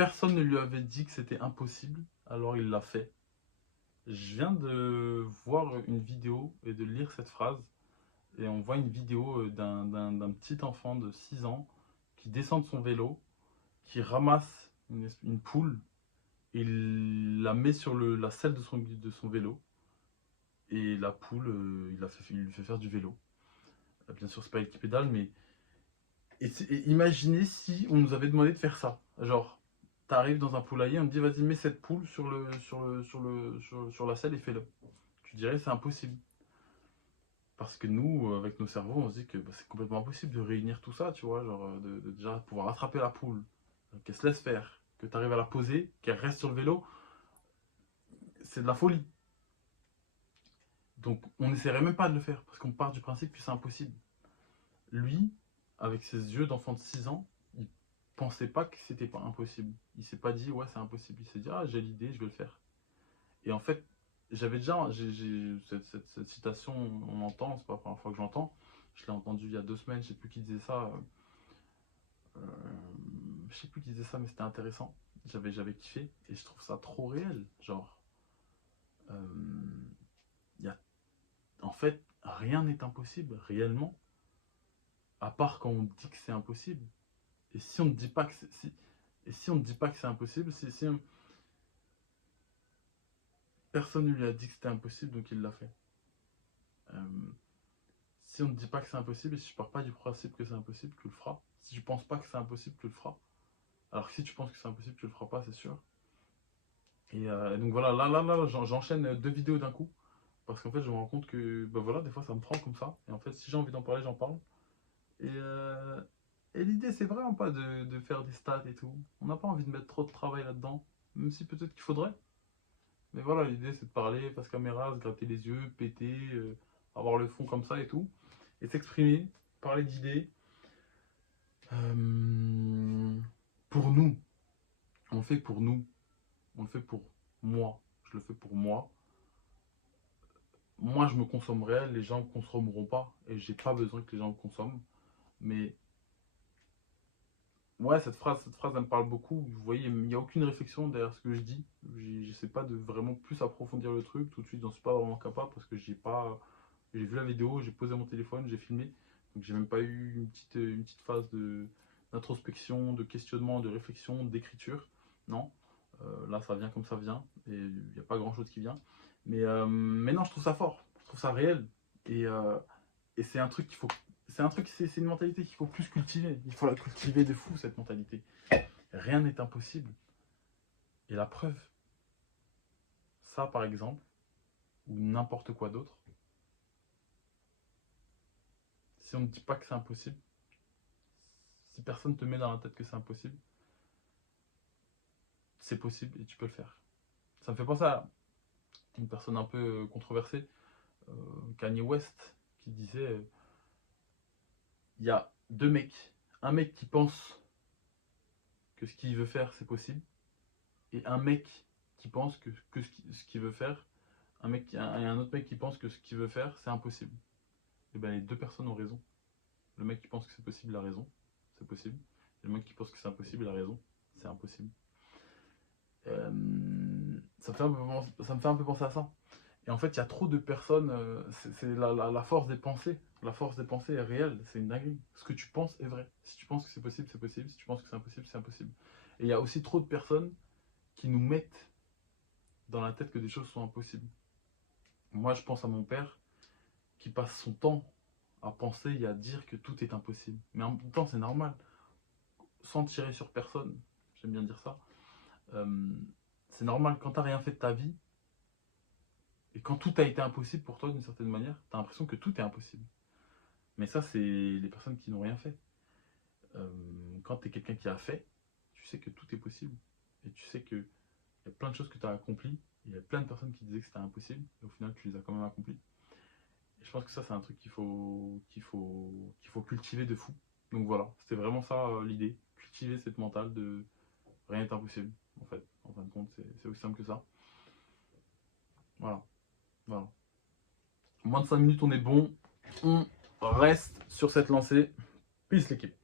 personne ne lui avait dit que c'était impossible, alors il l'a fait. Je viens de voir une vidéo et de lire cette phrase, et on voit une vidéo d'un petit enfant de 6 ans qui descend de son vélo, qui ramasse une poule, et il la met sur la selle de son vélo, et la poule, il lui fait faire du vélo. Bien sûr, c'est pas elle qui pédale, mais et imaginez si on nous avait demandé de faire ça. Genre, t'arrives dans un poulailler, on te dit vas-y mets cette poule sur la selle et fais-le. Tu dirais c'est impossible. Parce que nous, avec nos cerveaux, on se dit que bah, c'est complètement impossible de réunir tout ça, tu vois, genre de déjà pouvoir attraper la poule, qu'elle se laisse faire, que tu arrives à la poser, qu'elle reste sur le vélo, c'est de la folie. Donc on n'essaierait même pas de le faire, parce qu'on part du principe que c'est impossible. Lui, avec ses yeux d'enfant de 6 ans, il pensait pas que c'était pas impossible. Il s'est pas dit ouais c'est impossible. Il s'est dit ah j'ai l'idée, je vais le faire. Et en fait, j'avais déjà cette citation, on entend, c'est pas la première fois que j'entends. Je l'ai entendu il y a 2 semaines, je sais plus qui disait ça. Euh, je sais plus qui disait ça, mais c'était intéressant. J'avais kiffé et je trouve ça trop réel. Genre, euh, y a, en fait, rien n'est impossible réellement, à part quand on dit que c'est impossible. Et si on ne dit pas que et si on ne dit pas que c'est impossible, personne ne lui a dit que c'était impossible, donc il l'a fait. Euh, si on ne dit pas que c'est impossible, et si je pars pas du principe que c'est impossible, tu le feras. Si tu penses pas que c'est impossible, tu le feras. Alors que si tu penses que c'est impossible, tu le feras pas, c'est sûr. Et donc voilà, là, j'enchaîne 2 vidéos d'un coup. Parce qu'en fait, je me rends compte que, bah voilà, des fois, ça me prend comme ça. Et en fait, si j'ai envie d'en parler, j'en parle. Et, euh, et l'idée, c'est vraiment pas de faire des stats et tout. On n'a pas envie de mettre trop de travail là-dedans. Même si peut-être qu'il faudrait. Mais voilà, l'idée, c'est de parler face caméra, se gratter les yeux, péter, avoir le fond comme ça et tout. Et s'exprimer, parler d'idées. Euh, pour nous. On le fait pour nous. On le fait pour moi. Je le fais pour moi. Moi, je me consommerai, les gens ne consommeront pas. Et j'ai pas besoin que les gens me consomment. Mais ouais, cette phrase, elle me parle beaucoup. Vous voyez, il n'y a aucune réflexion derrière ce que je dis. J'essaie pas de vraiment plus approfondir le truc. Tout de suite, j'en suis pas vraiment capable parce que j'ai pas. J'ai vu la vidéo, j'ai posé mon téléphone, j'ai filmé. Donc j'ai même pas eu une petite phase d'introspection, de questionnement, de réflexion, d'écriture. Non. Là, ça vient comme ça vient. Et il n'y a pas grand chose qui vient. Mais non, je trouve ça fort. Je trouve ça réel. Et, euh, et c'est un truc qu'il faut. C'est une mentalité qu'il faut plus cultiver. Il faut la cultiver de fou, cette mentalité. Rien n'est impossible. Et la preuve, ça par exemple, ou n'importe quoi d'autre, si on ne dit pas que c'est impossible, si personne te met dans la tête que c'est impossible, c'est possible et tu peux le faire. Ça me fait penser à une personne un peu controversée, euh, Kanye West, qui disait il y a 2 mecs. Un mec qui pense que ce qu'il veut faire, c'est possible, et un mec qui pense que ce qu'il veut faire, et un autre mec qui pense que ce qu'il veut faire, c'est impossible. Et ben les 2 personnes ont raison. Le mec qui pense que c'est possible a raison, c'est possible. Et le mec qui pense que c'est impossible a raison, c'est impossible. Ça me fait un peu penser à ça. Et en fait, il y a trop de personnes. C'est la force des pensées. La force des pensées est réelle, c'est une dinguerie. Ce que tu penses est vrai. Si tu penses que c'est possible, c'est possible. Si tu penses que c'est impossible, c'est impossible. Et il y a aussi trop de personnes qui nous mettent dans la tête que des choses sont impossibles. Moi, je pense à mon père qui passe son temps à penser et à dire que tout est impossible. Mais en même temps, c'est normal. Sans tirer sur personne, j'aime bien dire ça. Euh, c'est normal, quand t'as rien fait de ta vie, et quand tout a été impossible pour toi d'une certaine manière, t'as l'impression que tout est impossible. Mais ça, c'est les personnes qui n'ont rien fait. Euh, quand t'es quelqu'un qui a fait, tu sais que tout est possible. Et tu sais qu'il y a plein de choses que tu as accomplies. Il y a plein de personnes qui disaient que c'était impossible. Et au final, tu les as quand même accomplies. Et je pense que ça, c'est un truc qu'il faut cultiver de fou. Donc voilà, c'était vraiment ça l'idée. Cultiver cette mentale de rien n'est impossible. En fait, en fin de compte, c'est aussi simple que ça. Voilà, voilà. Moins de 5 minutes, on est bon. On reste sur cette lancée. Peace l'équipe.